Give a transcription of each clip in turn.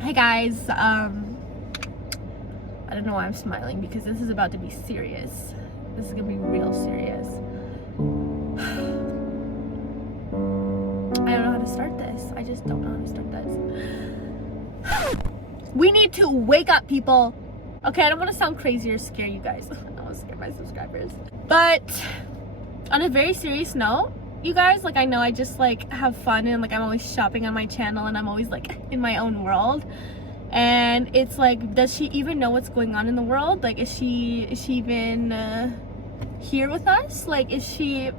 Hey guys, I don't know why I'm smiling because this is about to be serious. This is gonna be real serious. I don't know how to start this. I just don't know how to start this. We need to wake up, people. Okay, I don't want to sound crazy or scare you guys. I don't want to scare my subscribers. But on a very serious note, you guys, like, I know I just like have fun and like I'm always shopping on my channel and I'm always like in my own world, and it's like, does she even know what's going on in the world? Like, is she even here with us? Like, is she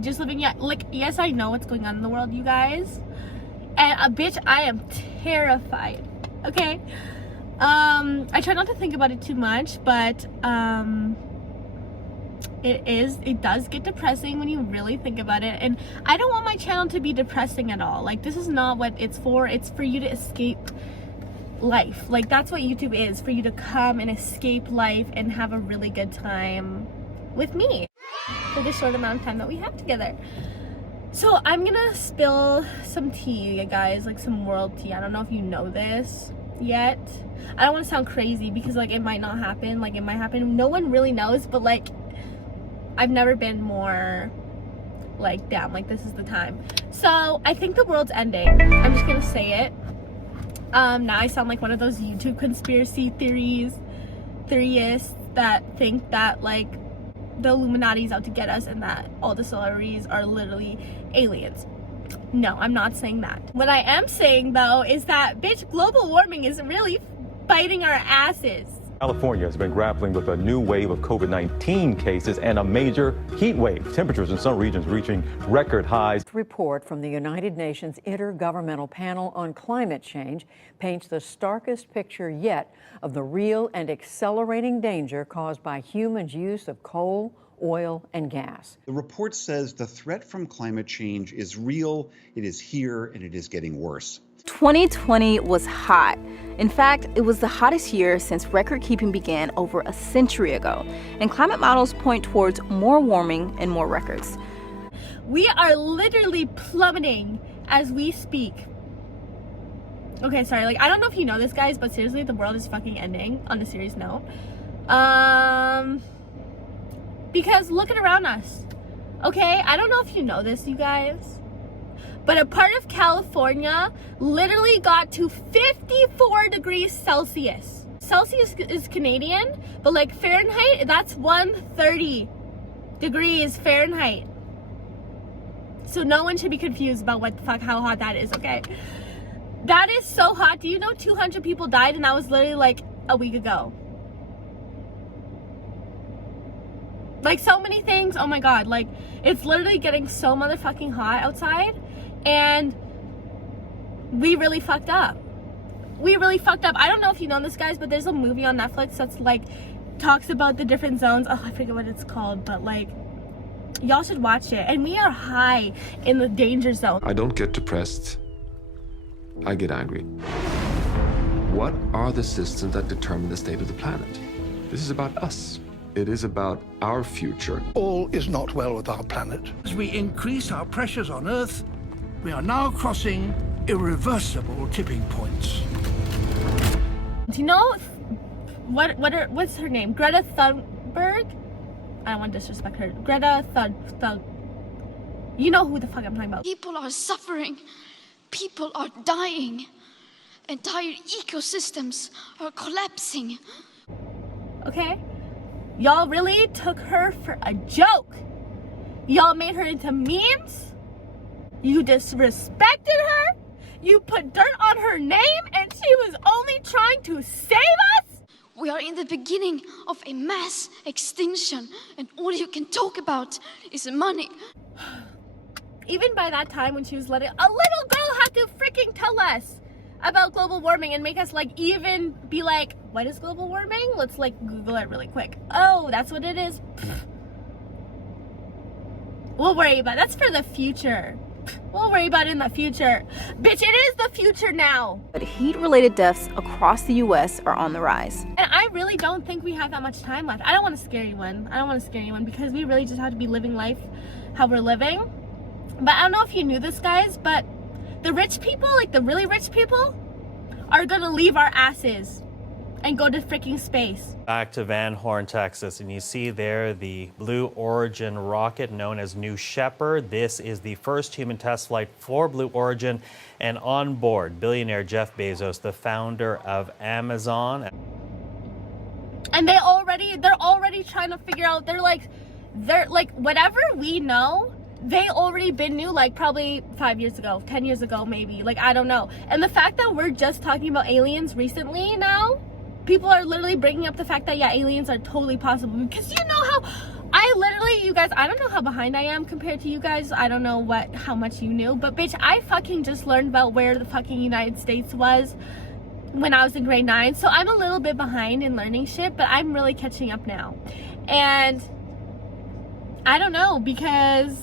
just living? Yeah, like, yes, I know what's going on in the world, you guys, and bitch, I am terrified. Okay, I try not to think about it too much, but it does get depressing when you really think about it, and I don't want my channel to be depressing at all. Like, this is not what it's for. It's for you to escape life. Like, that's what YouTube is, for you to come and escape life and have a really good time with me for the short amount of time that we have together. So I'm gonna spill some tea, guys, like some world tea. I don't know if you know this yet. I don't want to sound crazy because like it might not happen. Like, it might happen, no one really knows, but like I've never been more like, damn, like this is the time. So I think the world's ending. I'm just gonna say it. Now I sound like one of those YouTube conspiracy theorists that think that like the Illuminati's out to get us and that all the celebrities are literally aliens. No, I'm not saying that. What I am saying though is that, bitch, global warming is really biting our asses. California has been grappling with a new wave of COVID-19 cases and a major heat wave. Temperatures in some regions reaching record highs. Report from the United Nations Intergovernmental Panel on Climate Change paints the starkest picture yet of the real and accelerating danger caused by humans' use of coal, oil, and gas. The report says the threat from climate change is real, it is here, and it is getting worse. 2020 was hot. In fact, it was the hottest year since record keeping began over a century ago, and climate models point towards more warming and more records. We are literally plummeting as we speak. Okay, sorry, like, I don't know if you know this, guys, but seriously, the world is fucking ending, on a serious note. Because look at around us, okay? I don't know if you know this, you guys, but a part of California literally got to 54 degrees Celsius. Celsius is Canadian, but like Fahrenheit, that's 130 degrees Fahrenheit. So no one should be confused about what the fuck, how hot that is, okay? That is so hot. Do you know 200 people died, and that was literally like a week ago? Like, so many things, oh my god, like, it's literally getting so motherfucking hot outside, and we really fucked up. We really fucked up. I don't know if you know this, guys, but there's a movie on Netflix that's like talks about the different zones. Oh, I forget what it's called, but like, y'all should watch it. And we are high in the danger zone. I don't get depressed. I get angry. What are the systems that determine the state of the planet? This is about us. It is about our future. All is not well with our planet. As we increase our pressures on Earth, we are now crossing irreversible tipping points. Do you know what's her name? Greta Thunberg? I don't want to disrespect her. Greta Thunberg. You know who the fuck I'm talking about. People are suffering. People are dying. Entire ecosystems are collapsing. Okay? Y'all really took her for a joke. Y'all made her into memes. You disrespected her. You put dirt on her name, and she was only trying to save us. We are in the beginning of a mass extinction, and all you can talk about is money. Even by that time when she was letting, a little girl had to freaking tell us about global warming and make us like even be like, what is global warming? Let's like Google it really quick. Oh, that's what it is. Pfft. We'll worry about it. That's for the future. We'll worry about it in the future. Bitch, it is the future now. But heat-related deaths across the U.S. are on the rise. And I really don't think we have that much time left. I don't want to scare anyone. I don't want to scare anyone because we really just have to be living life how we're living. But I don't know if you knew this, guys, but the rich people, like the really rich people, are gonna leave our asses and go to freaking space. Back to Van Horn, Texas, and you see there the Blue Origin rocket known as New Shepard. This is the first human test flight for Blue Origin, and on board, billionaire Jeff Bezos, the founder of Amazon. And they're already trying to figure out, they're like whatever we know, they already been knew, like probably 5 years ago, 10 years ago, maybe, like I don't know. And the fact that we're just talking about aliens recently now, people are literally bringing up the fact that, yeah, aliens are totally possible. Because you know how, you guys, I don't know how behind I am compared to you guys. I don't know how much you knew. But bitch, I fucking just learned about where the fucking United States was when I was in grade 9. So I'm a little bit behind in learning shit, but I'm really catching up now. And I don't know, because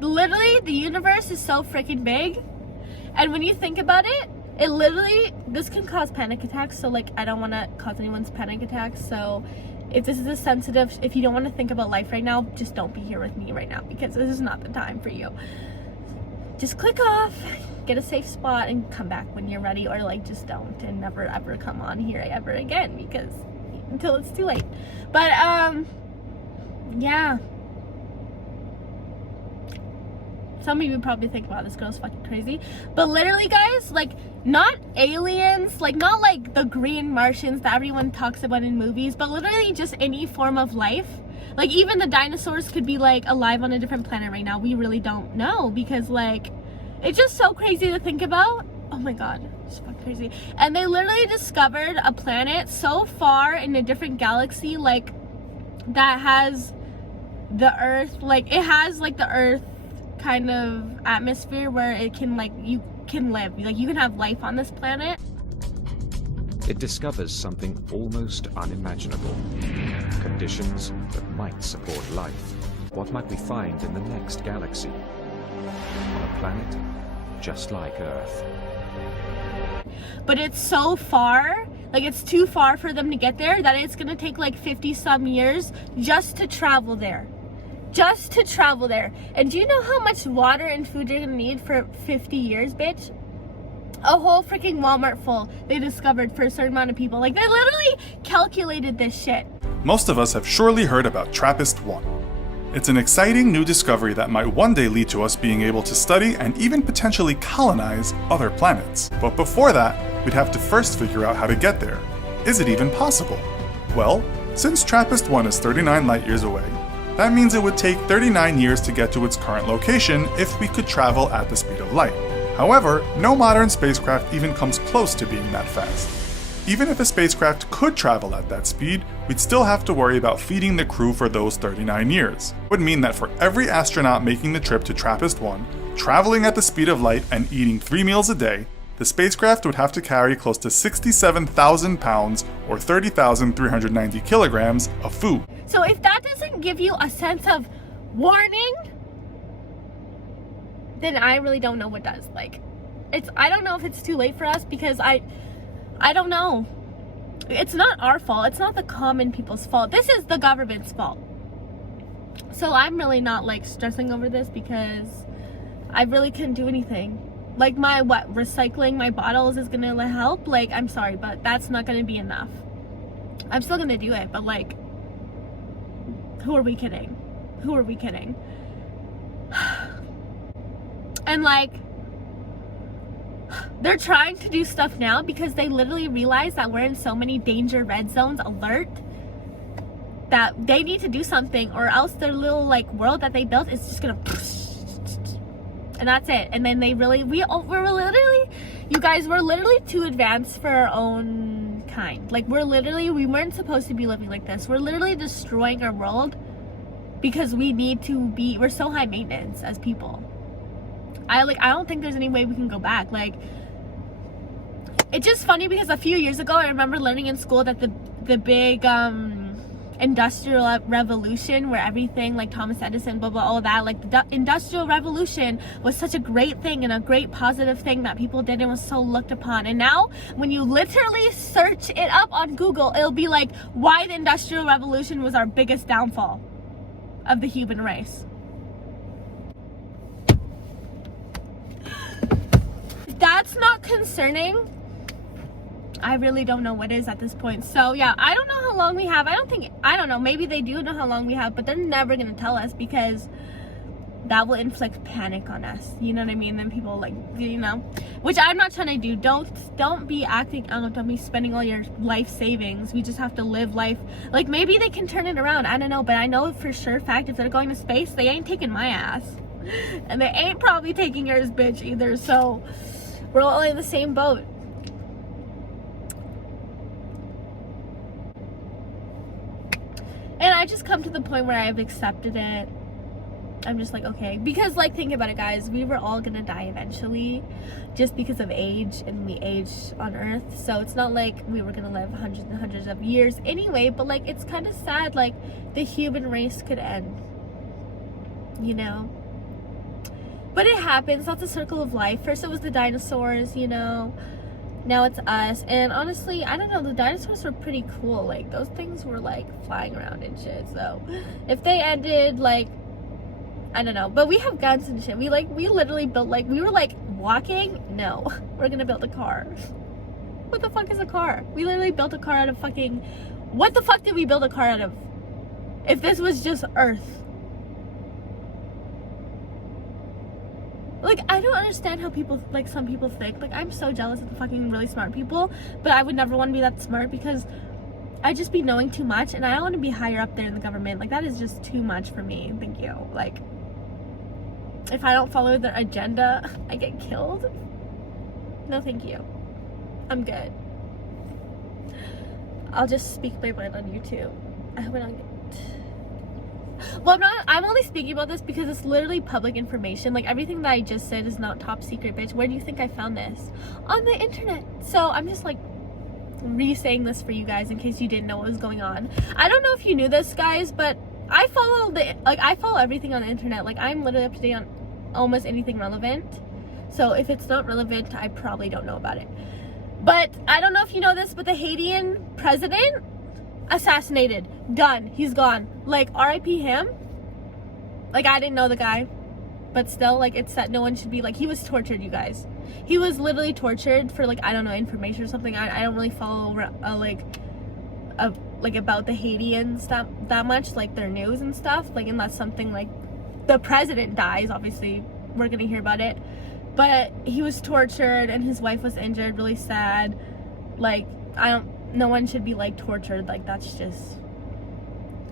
literally the universe is so freaking big. And when you think about it, this can cause panic attacks. So like, I don't want to cause anyone's panic attacks. So if this is if you don't want to think about life right now, just don't be here with me right now, because this is not the time for you. Just click off, get a safe spot, and come back when you're ready, or like just don't, and never ever come on here ever again, because until it's too late. But yeah. Some of you probably think, wow, this girl's fucking crazy. But literally, guys, like, not aliens, like, not like the green Martians that everyone talks about in movies, but literally just any form of life. Like, even the dinosaurs could be, like, alive on a different planet right now. We really don't know, because, like, it's just so crazy to think about. Oh my god, it's fucking crazy. And they literally discovered a planet so far in a different galaxy, like, that has the Earth, like, it has, like, the Earth kind of atmosphere where it can, like, you can live, like, you can have life on this planet. It discovers something almost unimaginable. Conditions that might support life. What might we find in the next galaxy? On a planet just like Earth. But it's so far, like, it's too far for them to get there, that it's gonna take like 50 some years just to travel there. Just to travel there. And do you know how much water and food you're gonna need for 50 years, bitch? A whole freaking Walmart full they discovered for a certain amount of people. Like, they literally calculated this shit. Most of us have surely heard about TRAPPIST-1. It's an exciting new discovery that might one day lead to us being able to study and even potentially colonize other planets. But before that, we'd have to first figure out how to get there. Is it even possible? Well, since TRAPPIST-1 is 39 light years away, that means it would take 39 years to get to its current location if we could travel at the speed of light. However, no modern spacecraft even comes close to being that fast. Even if a spacecraft could travel at that speed, we'd still have to worry about feeding the crew for those 39 years. It would mean that for every astronaut making the trip to TRAPPIST-1, traveling at the speed of light and eating 3 meals a day, the spacecraft would have to carry close to 67,000 pounds or 30,390 kilograms of food. So if that doesn't give you a sense of warning, then I really don't know what does. Like, I don't know if it's too late for us, because I don't know. It's not our fault. It's not the common people's fault. This is the government's fault. So I'm really not, like, stressing over this, because I really couldn't do anything. Like, recycling my bottles is gonna help? Like, I'm sorry, but that's not gonna be enough. I'm still gonna do it, but, like, who are we kidding? Who are we kidding? And, like, they're trying to do stuff now because they literally realize that we're in so many danger red zones alert that they need to do something, or else their little, like, world that they built is just gonna, and that's it. And then we're literally, you guys, we're literally too advanced for our own kind. Like, we weren't supposed to be living like this. We're literally destroying our world because we're so high maintenance as people. I don't think there's any way we can go back. Like, it's just funny because a few years ago, I remember learning in school that the big industrial revolution, where everything, like Thomas Edison, blah blah, all that, like the industrial revolution was such a great thing and a great positive thing that people did and was so looked upon. And now when you literally search it up on Google, it'll be like, why the industrial revolution was our biggest downfall of the human race. if that's not concerning, I really don't know what is at this point. So yeah, I don't know how long we have. I don't know, maybe they do know how long we have, but they're never gonna tell us, because that will inflict panic on us, you know what I mean? Then people, like, you know, which I'm not trying to do. Don't be acting out, don't be spending all your life savings. We just have to live life. Like, maybe they can turn it around, I don't know, but I know for sure fact, if they're going to space, they ain't taking my ass, and they ain't probably taking yours, bitch, either. So we're all in the same boat. And I just come to the point where I've accepted it. I'm just like, okay, because, like, think about it, guys, we were all gonna die eventually, just because of age, and we age on Earth. So it's not like we were gonna live hundreds and hundreds of years anyway, but, like, it's kind of sad, like, the human race could end, you know? But it happens. That's a circle of life. First it was the dinosaurs, you know, now it's us. And honestly, I don't know, the dinosaurs were pretty cool. Like, those things were, like, flying around and shit. So if they ended, like, I don't know, but we have guns and shit. We literally built, like, we were like walking. No, we're gonna build a car. What the fuck is a car? We literally built a car out of fucking, what the fuck did we build a car out of? If this was just Earth. Like, I don't understand how people, like, some people think. Like, I'm so jealous of the fucking really smart people, but I would never want to be that smart, because I'd just be knowing too much, and I don't want to be higher up there in the government. Like, that is just too much for me. Thank you. Like, if I don't follow their agenda, I get killed. No, thank you. I'm good. I'll just speak my mind on YouTube. I hope I don't get... Well, I'm only speaking about this because it's literally public information. Like, everything that I just said is not top secret, bitch. Where do you think I found this? On the internet. So I'm just, like, re-saying this for you guys in case you didn't know what was going on. I don't know if you knew this, guys, but I follow everything on the internet. Like, I'm literally up to date on almost anything relevant. So if it's not relevant, I probably don't know about it. But I don't know if you know this, but the Haitian president assassinated. Done. He's gone. Like, RIP him. Like, I didn't know the guy, but still, like, it's that no one should be, like, he was tortured, you guys. He was literally tortured for, like, I don't know, information or something. I don't really follow like about the Haitians that much, like their news and stuff. Like, unless something like the president dies, obviously we're gonna hear about it. But he was tortured and his wife was injured, really sad. Like, no one should be, like, tortured. Like, that's just,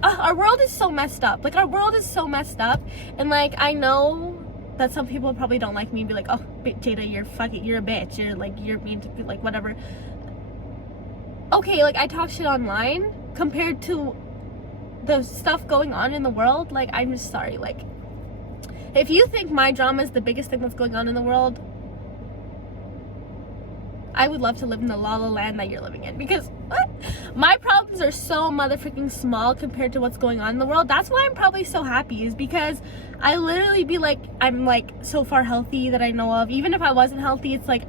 our world is so messed up. Like, our world is so messed up. And, like, I know that some people probably don't like me and be like, oh, Jada, you're a bitch, you're mean to be, like, whatever. Okay, like, I talk shit online compared to the stuff going on in the world. Like, I'm just sorry. Like, if you think my drama is the biggest thing that's going on in the world, I would love to live in the la la land that you're living in, because what? My problems are so motherfucking small compared to what's going on in the world. That's why I'm probably so happy, is because I literally be like, I'm, like, so far healthy that I know of. Even if I wasn't healthy, it's like,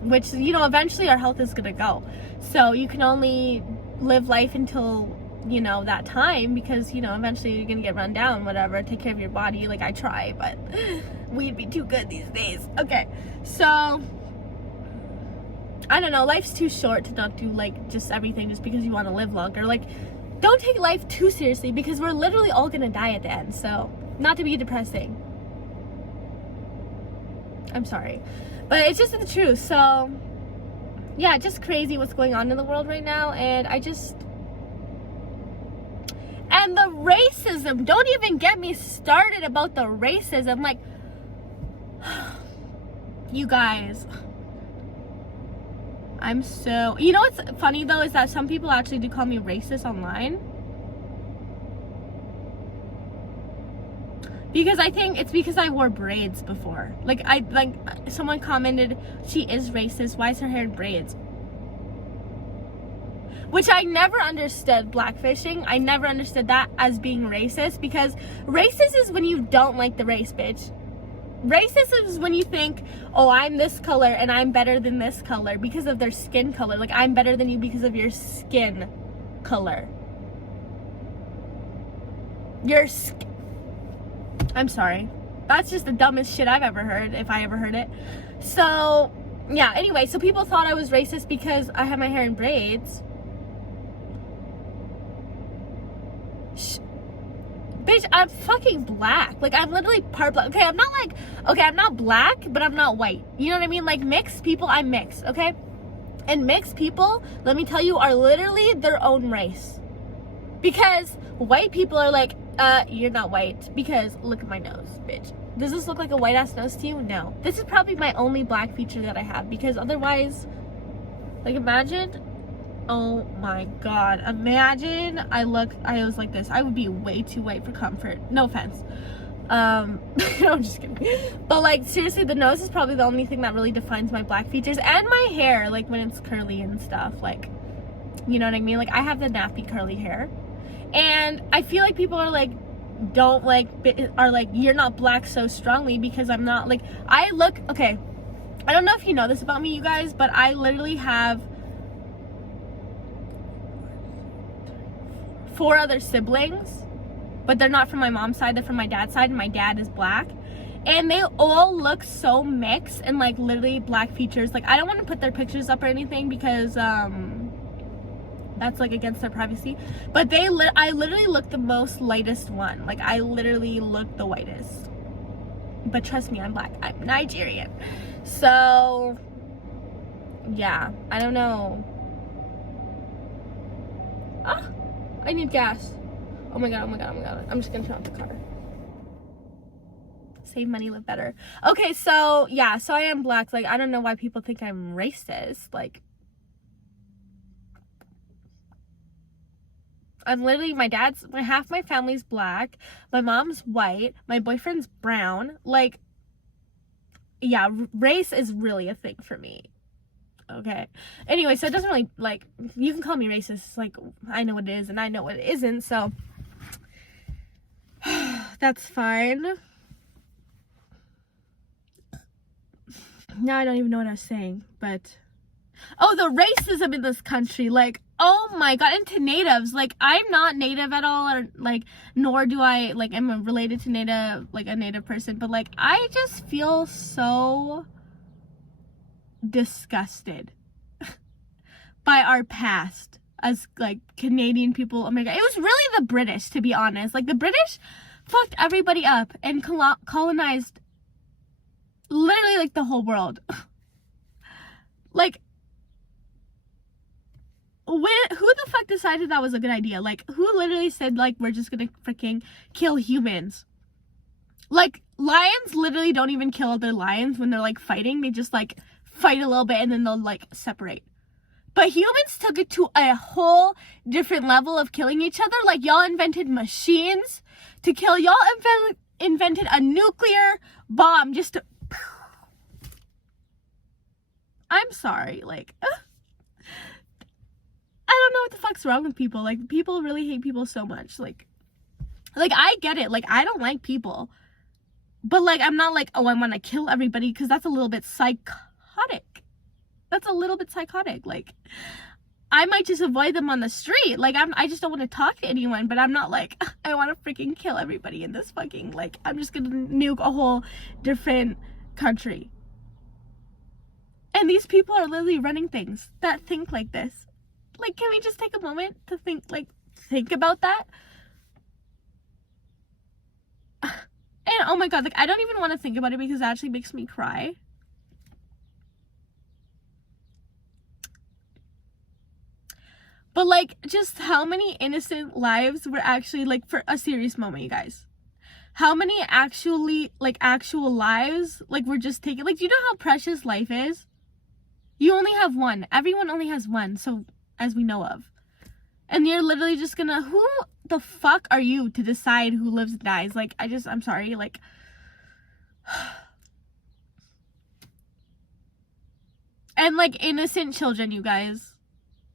which, you know, eventually our health is gonna go. So you can only live life until, you know, that time, because, you know, eventually you're gonna get run down, whatever. Take care of your body. Like, I try, but we'd be too good these days. Okay, so I don't know, life's too short to not do, like, just everything just because you want to live longer. Like, don't take life too seriously, because we're literally all gonna die at the end. So, not to be depressing, I'm sorry, but it's just the truth. So yeah, just crazy what's going on in the world right now. And and the racism, don't even get me started about the racism. Like, you guys, I'm so, you know what's funny though, is that some people actually do call me racist online, because I think it's because I wore braids before. Like, someone commented, she is racist, why is her hair in braids? Which I never understood. Blackfishing, I never understood that as being racist, because racist is when you don't like the race, bitch. Racist is when you think, oh, I'm this color and I'm better than this color because of their skin color. Like, I'm better than you because of your skin color. I'm sorry. That's just the dumbest shit I've ever heard, if I ever heard it. So yeah, anyway, so people thought I was racist because I have my hair in braids. Bitch, I'm fucking black. Like, I'm literally part black. Okay, I'm not like, okay, I'm not black, but I'm not white. You know what I mean? Like, mixed people, I'm mixed, okay? And mixed people, let me tell you, are literally their own race. Because white people are like, you're not white because look at my nose, bitch. Does this look like a white ass nose to you? No. This is probably my only black feature that I have, because otherwise, like, imagine, oh my god, imagine I was like this. I would be way too white for comfort. No offense. I'm just kidding. But like, seriously, the nose is probably the only thing that really defines my black features, and my hair, like when it's curly and stuff, like, you know what I mean? Like, I have the nappy curly hair, and I feel like people are like, you're not black so strongly, because I'm not. Like, I look, okay, I don't know if you know this about me, you guys, but I literally have 4 other siblings, but they're not from my mom's side, they're from my dad's side, and my dad is black, and they all look so mixed and like literally black features. Like, I don't want to put their pictures up or anything because that's like against their privacy, but I literally look the most lightest one. Like, I literally look the whitest, but trust me, I'm black, I'm Nigerian. So yeah, I don't know. I need gas. Oh my god, oh my god, oh my god. I'm just gonna turn off the car. Save money, live better. Okay, so yeah, so I am black. Like, I don't know why people think I'm racist. Like, I'm literally, half my family's black, my mom's white, my boyfriend's brown. Like, yeah, race is really a thing for me. Okay, anyway, so it doesn't really, like, you can call me racist, like, I know what it is and I know what it isn't, so that's fine. Now I don't even know what I was saying, but oh, the racism in this country, like, oh my god. And to natives, like, I'm not native at all, or like, nor do I, like, am related to native, like a native person, but like, I just feel so disgusted by our past as like Canadian people. Oh my god, it was really the British, to be honest. Like, the British fucked everybody up and colonized literally like the whole world. Like, who the fuck decided that was a good idea? Like, who literally said, like, we're just gonna freaking kill humans? Like, lions literally don't even kill other lions when they're like fighting. They just like fight a little bit and then they'll like separate. But humans took it to a whole different level of killing each other. Like, y'all invented machines to kill. Y'all invented a nuclear bomb just to... I'm sorry, like, I don't know what the fuck's wrong with people. Like, people really hate people so much. Like, I get it. Like, I don't like people. But like, I'm not like, oh, I want to kill everybody, because that's a little bit psychotic. That's a little bit psychotic. Like, I might just avoid them on the street. Like, I just don't want to talk to anyone, but I'm not like, I want to freaking kill everybody in this fucking, like, I'm just gonna nuke a whole different country. And these people are literally running things that think like this. Like, can we just take a moment to think about that? And oh my god, like, I don't even want to think about it because it actually makes me cry. But like, just how many innocent lives were actually, like, for a serious moment, you guys, how many actual lives, like, were just taken? Like, do you know how precious life is? You only have one. Everyone only has one, so, as we know of. And you're literally just gonna, who the fuck are you to decide who lives and dies? Like, I'm sorry, like, and like, innocent children, you guys.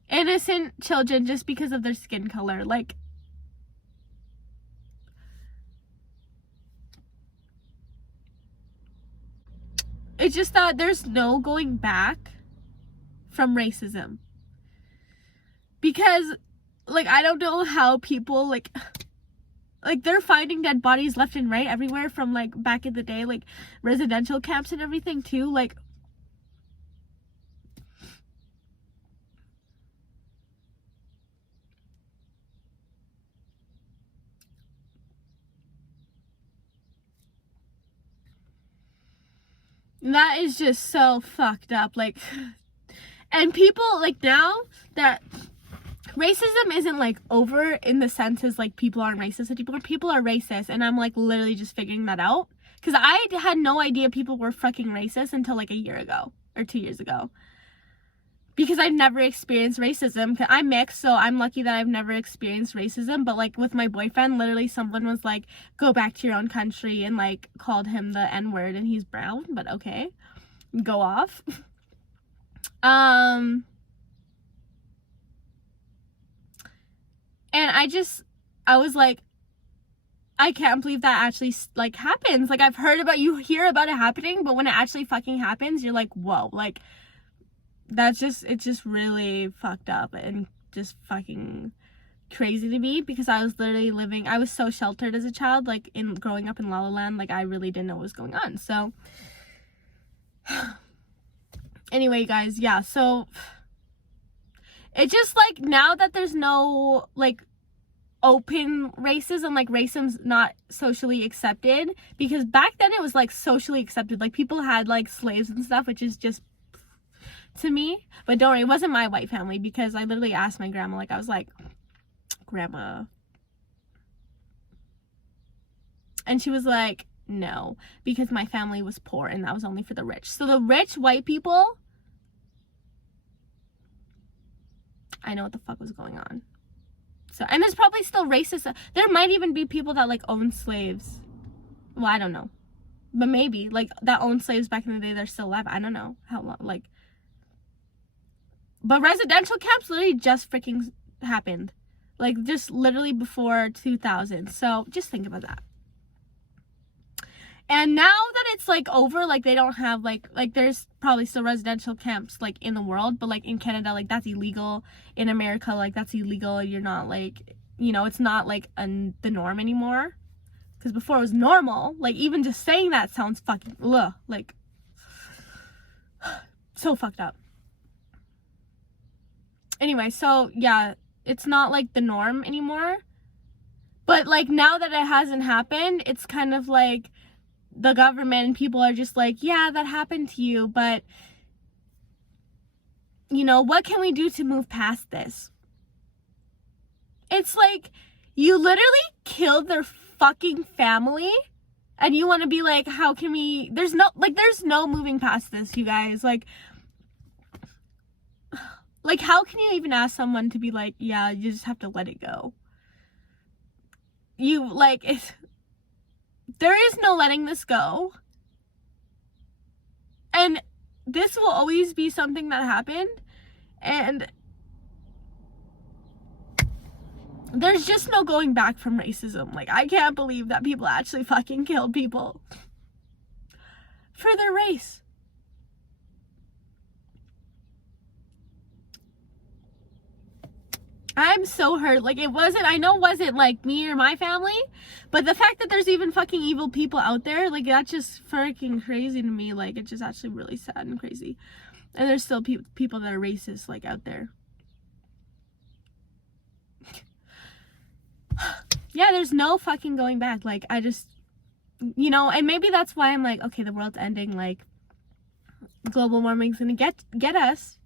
Innocent children just because of their skin color. Like, it's just that there's no going back from racism. Because, like, I don't know how people, like, they're finding dead bodies left and right everywhere from, like, back in the day, like, residential camps and everything, too. Like, That is just so fucked up. Like, and people, like, now that racism isn't, like, over in the sense as, like, people aren't racist anymore. People are racist, and I'm, like, literally just figuring that out. Because I had no idea people were fucking racist until, like, a year ago or 2 years ago. Because I've never experienced racism. I'm mixed, so I'm lucky that I've never experienced racism. But, like, with my boyfriend, literally someone was like, go back to your own country, and, like, called him the N-word, and he's brown, but okay. Go off. And I was like, I can't believe that actually, like, happens. Like, I've heard about, you hear about it happening, but when it actually fucking happens, you're like, whoa, like, it's just really fucked up and just fucking crazy to me, because I was literally I was so sheltered as a child, like, in growing up in La La Land, like, I really didn't know what was going on. So anyway, guys, yeah, so it just, like, now that there's no, like, open racism, like, racism's not socially accepted, because back then it was, like, socially accepted, like, people had, like, slaves and stuff, which is just to me. But don't worry, it wasn't my white family, because I literally asked my grandma, like, I was like, Grandma, and she was like, no, because my family was poor and that was only for the rich. So the rich white people, I know what the fuck was going on. So, and there's probably still racist, there might even be people that, like, own slaves. Well, I don't know, but maybe, like, that owned slaves back in the day, they're still alive. I don't know how long, like, but residential camps literally just freaking happened. Like, just literally before 2000. So, just think about that. And now that it's, like, over, like, they don't have, like, there's probably still residential camps, like, in the world. But, like, in Canada, like, that's illegal. In America, like, that's illegal. You're not, like, you know, it's not, like, the norm anymore. Because before it was normal. Like, even just saying that sounds fucking, ugh, like, so fucked up. Anyway, so, yeah, it's not, like, the norm anymore. But, like, now that it hasn't happened, it's kind of, like, the government and people are just like, yeah, that happened to you, but, you know, what can we do to move past this? It's like, you literally killed their fucking family, and you want to be like, how can we, there's no moving past this, you guys. Like, how can you even ask someone to be like, yeah, you just have to let it go? You, like, there is no letting this go. And this will always be something that happened. And there's just no going back from racism. Like, I can't believe that people actually fucking killed people for their race. I'm so hurt. Like, I know it wasn't, like, me or my family, but the fact that there's even fucking evil people out there, like, that's just freaking crazy to me. Like, it's just actually really sad and crazy. And there's still people that are racist, like, out there. Yeah, there's no fucking going back. Like, I just, you know, and maybe that's why I'm like, okay, the world's ending, like, global warming's gonna get us.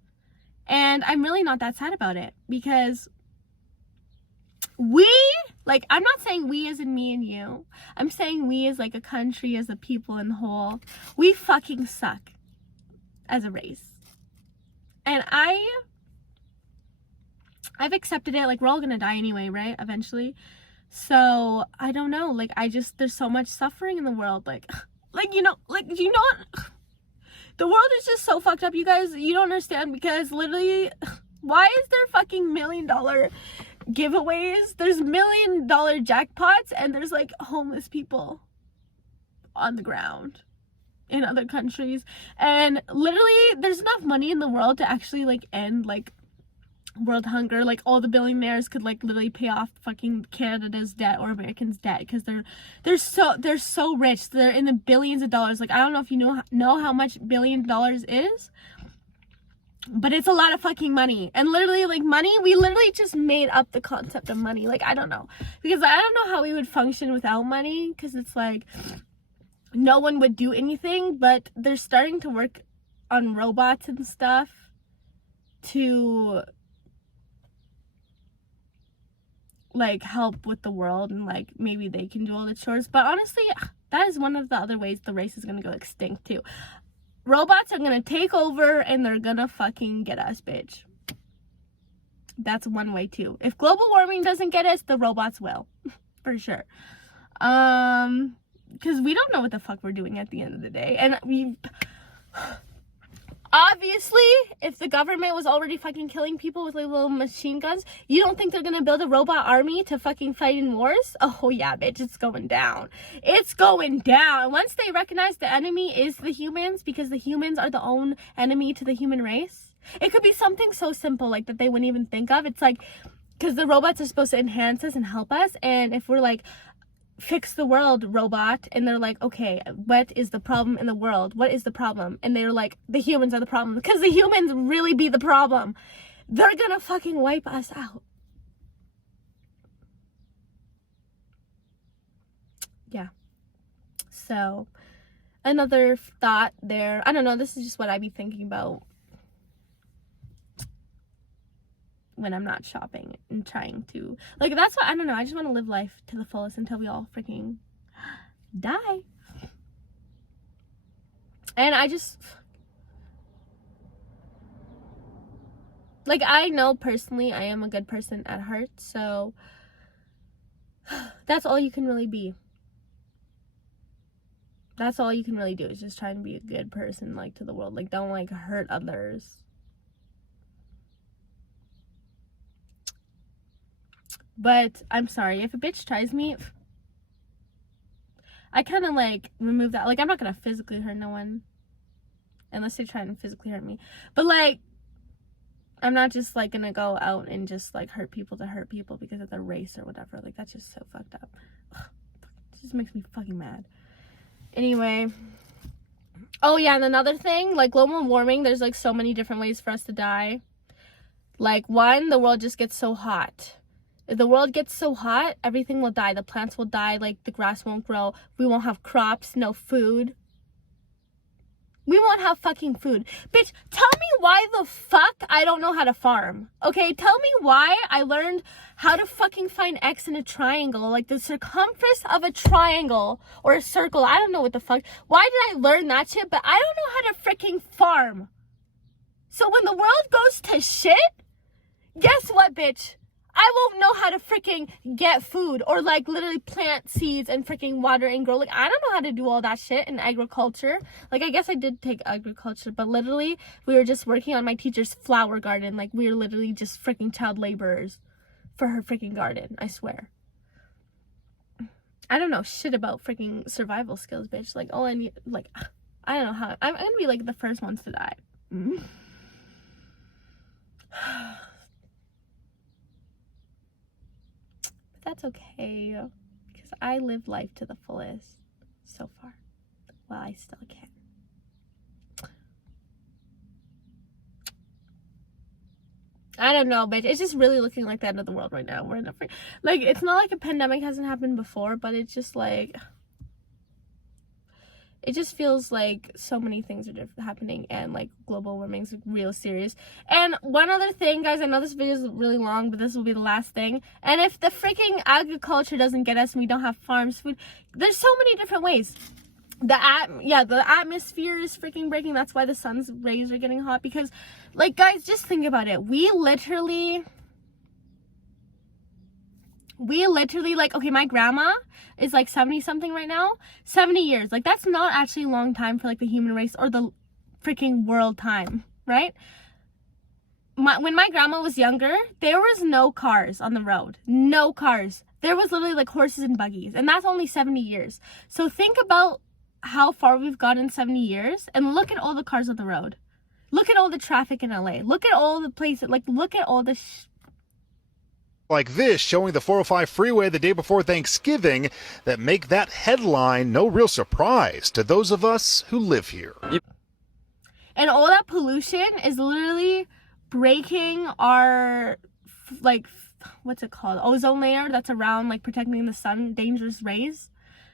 And I'm really not that sad about it, because I'm not saying we as in me and you. I'm saying we as, like, a country, as a people in whole. We fucking suck as a race. And I've accepted it. Like, we're all gonna die anyway, right? Eventually. So, I don't know. Like, there's so much suffering in the world. Like, you know what? The world is just so fucked up, you guys. You don't understand, because literally, why is there fucking $1 million giveaways? There's $1 million jackpots, and there's, like, homeless people on the ground in other countries. And literally, there's enough money in the world to actually, like, end, like, world hunger. Like, all the billionaires could, like, literally pay off fucking Canada's debt or Americans' debt, because they're so rich. They're in the billions of dollars. Like, I don't know if you know how much $1 billion is, but it's a lot of fucking money. And literally, like, money, we literally just made up the concept of money. Like, I don't know, because I don't know how we would function without money, because it's like, no one would do anything, but they're starting to work on robots and stuff to like help with the world, and like maybe they can do all the chores. But honestly, that is one of the other ways the race is gonna go extinct too. Robots are gonna take over and they're gonna fucking get us, bitch. That's one way too. If global warming doesn't get us, the robots will. For sure. Because we don't know what the fuck we're doing at the end of the day. And we... Obviously, if the government was already fucking killing people with like little machine guns, you don't think they're gonna build a robot army to fucking fight in wars? Oh yeah, bitch, it's going down. It's going down. Once they recognize the enemy is the humans, because the humans are the own enemy to the human race. It could be something so simple like that they wouldn't even think of. It's like, because the robots are supposed to enhance us and help us, and if we're like, fix the world, robot, and they're like, okay, what is the problem in the world? What is the problem? And they're like, the humans are the problem, because the humans really be the problem. They're gonna fucking wipe us out. Yeah. So another thought there, I don't know, this is just what I be thinking about when I'm not shopping and trying to, like, that's what, I don't know, I just want to live life to the fullest until we all freaking die. And I just, like, I know personally I am a good person at heart, so that's all you can really be. That's all you can really do, is just try and be a good person, like, to the world. Like, don't, like, hurt others. But I'm sorry, if a bitch tries me, I kind of like remove that. Like, I'm not gonna physically hurt no one unless they try and physically hurt me. But like, I'm not just like gonna go out and just like hurt people to hurt people because of their race or whatever. Like, that's just so fucked up. It just makes me fucking mad. Anyway. Oh yeah, and another thing, like global warming, there's like so many different ways for us to die. Like, one, the world just gets so hot. If the world gets so hot, everything will die. The plants will die, like the grass won't grow. We won't have crops, no food. We won't have fucking food. Bitch, tell me why the fuck I don't know how to farm. Okay, tell me why I learned how to fucking find X in a triangle. Like the circumference of a triangle or a circle. I don't know what the fuck. Why did I learn that shit? But I don't know how to freaking farm. So when the world goes to shit, guess what, bitch? I won't know how to freaking get food or like literally plant seeds and freaking water and grow. Like, I don't know how to do all that shit in agriculture. Like, I guess I did take agriculture, but literally we were just working on my teacher's flower garden. Like, we were literally just freaking child laborers for her freaking garden. I swear. I don't know shit about freaking survival skills, bitch. Like, all I need, like, I don't know how. I'm gonna be like the first ones to die. That's okay, because I live life to the fullest so far. Well, I still can. I don't know, bitch. It's just really looking like the end of the world right now. We're in a like, it's not like a pandemic hasn't happened before, but it's just like, it just feels like so many things are happening, and like global warming is real serious. And one other thing, guys, I know this video is really long, but this will be the last thing. And if the freaking agriculture doesn't get us and we don't have farms, food, there's so many different ways. The atmosphere is freaking breaking. That's why the sun's rays are getting hot. Because, like, guys, just think about it. We literally, like, okay, my grandma is like 70 something right now. 70 years. Like, that's not actually a long time for like the human race or the freaking world time, right? When my grandma was younger, there was no cars on the road. No cars. There was literally like horses and buggies, and that's only 70 years. So think about how far we've gotten in 70 years, and look at all the cars on the road. Look at all the traffic in LA. Look at all the places, like, look at all the like this, showing the 405 freeway the day before Thanksgiving, that make that headline no real surprise to those of us who live here. And all that pollution is literally breaking our, like, what's it called? Ozone layer that's around, like, protecting the sun, dangerous rays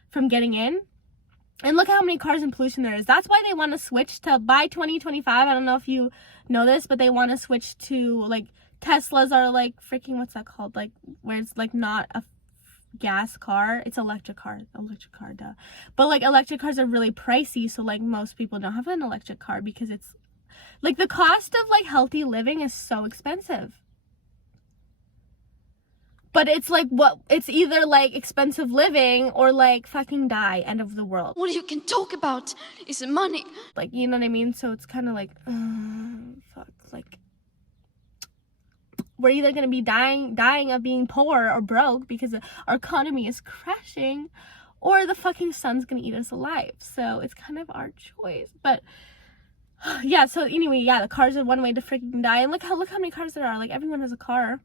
from getting in. And look how many cars and pollution there is. That's why they want to switch to, by 2025, I don't know if you know this, but they want to switch to, like, Teslas are, like, freaking, what's that called? Like, where it's, like, not a gas car. It's electric car, duh. But, like, electric cars are really pricey, so, like, most people don't have an electric car because it's, like, the cost of, like, healthy living is so expensive. But it's like, what, it's either like expensive living or like fucking die, end of the world. All you can talk about is money. Like, you know what I mean? So it's kind of like, fuck, like, we're either gonna be dying of being poor or broke because our economy is crashing, or the fucking sun's gonna eat us alive. So it's kind of our choice. But yeah, so anyway, yeah, the cars are one way to freaking die. And look how many cars there are. Like, everyone has a car.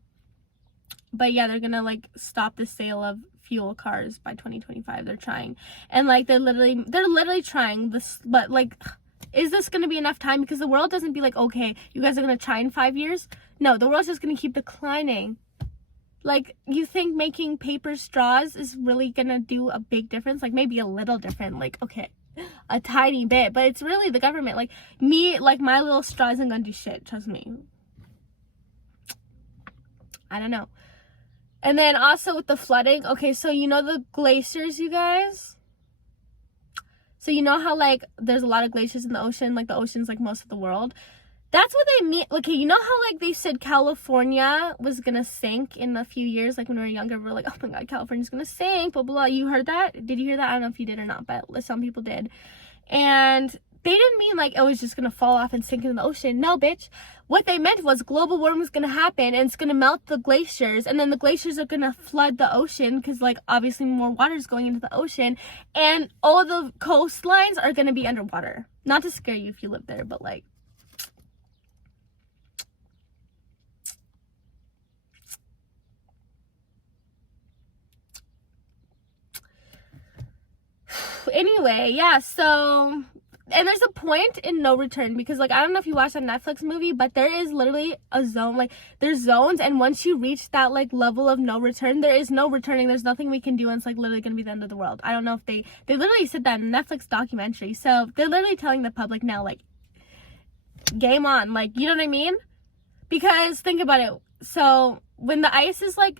But yeah, they're gonna like stop the sale of fuel cars by 2025. They're trying, and like they're literally trying this. But like, is this gonna be enough time? Because the world doesn't be like, okay, you guys are gonna try in 5 years. No, the world's just gonna keep declining. Like, you think making paper straws is really gonna do a big difference? Like, maybe a little different. Like, okay, a tiny bit, but it's really the government. Like me, like my little straw isn't gonna do shit. Trust me. I don't know. And then also with the flooding, okay, so you know the glaciers, you guys? So you know how, like, there's a lot of glaciers in the ocean, like the ocean's like most of the world? That's what they mean. Okay, you know how, like, they said California was gonna sink in a few years? Like, when we were younger, we were like, oh my god, California's gonna sink, blah, blah, blah. You heard that? Did you hear that? I don't know if you did or not, but some people did. And they didn't mean, like, it was just gonna fall off and sink into the ocean. No, bitch. What they meant was global warming is gonna happen, and it's gonna melt the glaciers, and then the glaciers are gonna flood the ocean, because, like, obviously more water is going into the ocean, and all the coastlines are gonna be underwater. Not to scare you if you live there, but, like, anyway, yeah, so, and there's a point in no return, because, like, I don't know if you watched that Netflix movie, but there is literally a zone, like, there's zones, and once you reach that, like, level of no return, there is no returning. There's nothing we can do, and it's, like, literally gonna be the end of the world. I don't know if they literally said that in a Netflix documentary, so they're literally telling the public now, like, game on, like, you know what I mean? Because think about it. So when the ice is like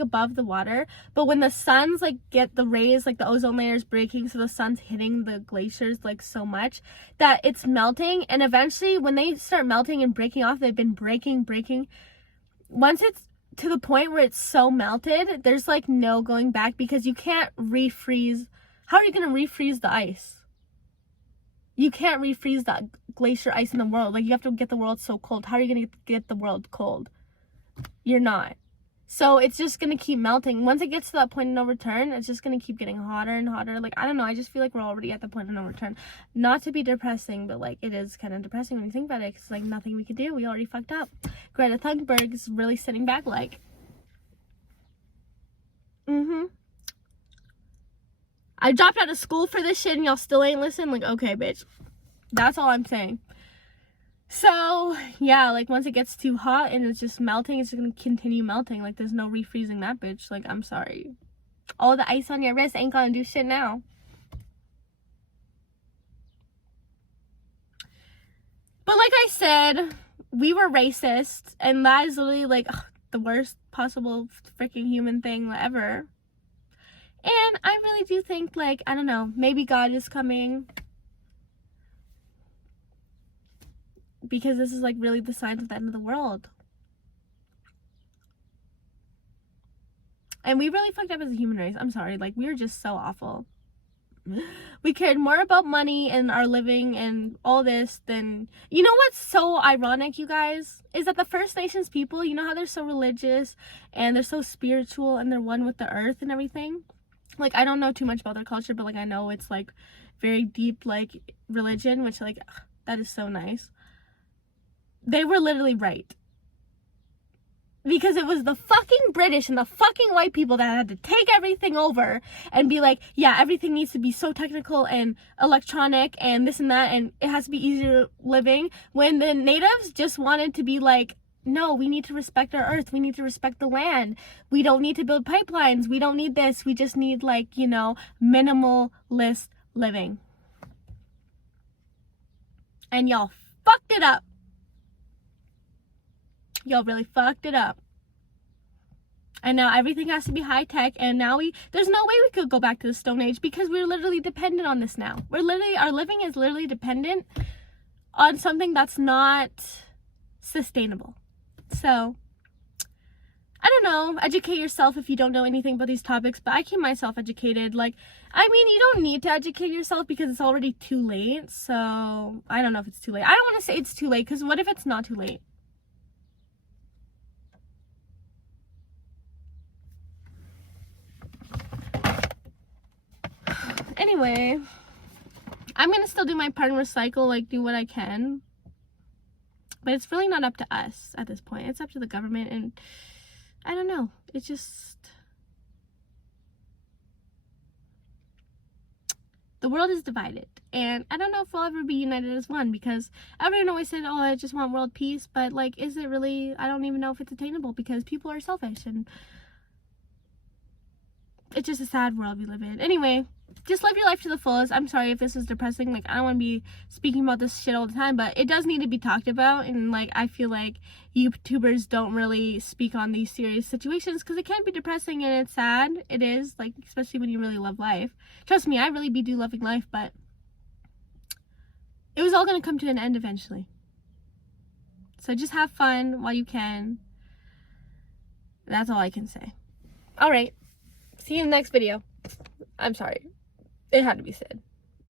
above the water, but when the sun's like get the rays, like the ozone layer is breaking, so the sun's hitting the glaciers like so much that it's melting, and eventually when they start melting and breaking off, they've been breaking. Once it's to the point where it's so melted, there's like no going back, because you can't refreeze. How are you gonna refreeze the ice? You can't refreeze that glacier ice in the world. Like, you have to get the world so cold. How are you gonna get the world cold? You're not. So it's just gonna keep melting. Once it gets to that point of no return, it's just gonna keep getting hotter and hotter. Like, I don't know, I just feel like we're already at the point of no return. Not to be depressing, but like, it is kind of depressing when you think about it, because like nothing we could do. We already fucked up. Greta Thunberg is really sitting back like, I dropped out of school for this shit and y'all still ain't listen. Like, okay, bitch. That's all I'm saying. So, yeah, like, once it gets too hot and it's just melting, it's just gonna continue melting. Like, there's no refreezing that bitch. Like, I'm sorry. All the ice on your wrist ain't gonna do shit now. But like I said, we were racist, and that is literally, like, the worst possible freaking human thing ever. And I really do think, like, I don't know, maybe God is coming. Because this is, like, really the signs of the end of the world. And we really fucked up as a human race. I'm sorry. Like, we were just so awful. We cared more about money and our living and all this than... You know what's so ironic, you guys? Is that the First Nations people, you know how they're so religious and they're so spiritual and they're one with the earth and everything? Like, I don't know too much about their culture, but, like, I know it's, like, very deep, like, religion, which, like, that is so nice. They were literally right. Because it was the fucking British and the fucking white people that had to take everything over and be like, yeah, everything needs to be so technical and electronic and this and that, and it has to be easier living, when the natives just wanted to be like, no, we need to respect our earth. We need to respect the land. We don't need to build pipelines. We don't need this. We just need, like, you know, minimalist living. And y'all fucked it up. Y'all really fucked it up. And now everything has to be high tech, and now there's no way we could go back to the Stone Age because we're literally dependent on this now. Our living is literally dependent on something that's not sustainable. So, I don't know, educate yourself if you don't know anything about these topics, but I keep myself educated. Like, I mean, you don't need to educate yourself because it's already too late, so I don't know if it's too late. I don't want to say it's too late, because what if it's not too late? Anyway, I'm gonna still do my part and recycle, like, do what I can. But it's really not up to us at this point. It's up to the government, and I don't know. It's just... the world is divided. And I don't know if we'll ever be united as one, because everyone always said, oh, I just want world peace. But, like, is it really? I don't even know if it's attainable, because people are selfish, and it's just a sad world we live in. Anyway, just live your life to the fullest. I'm sorry if this is depressing. Like, I don't want to be speaking about this shit all the time, but it does need to be talked about. And, like, I feel like YouTubers don't really speak on these serious situations because it can be depressing and it's sad. It is, like, especially when you really love life. Trust me, I really do loving life, but it was all going to come to an end eventually. So just have fun while you can. That's all I can say. All right. See you in the next video. I'm sorry. It had to be said.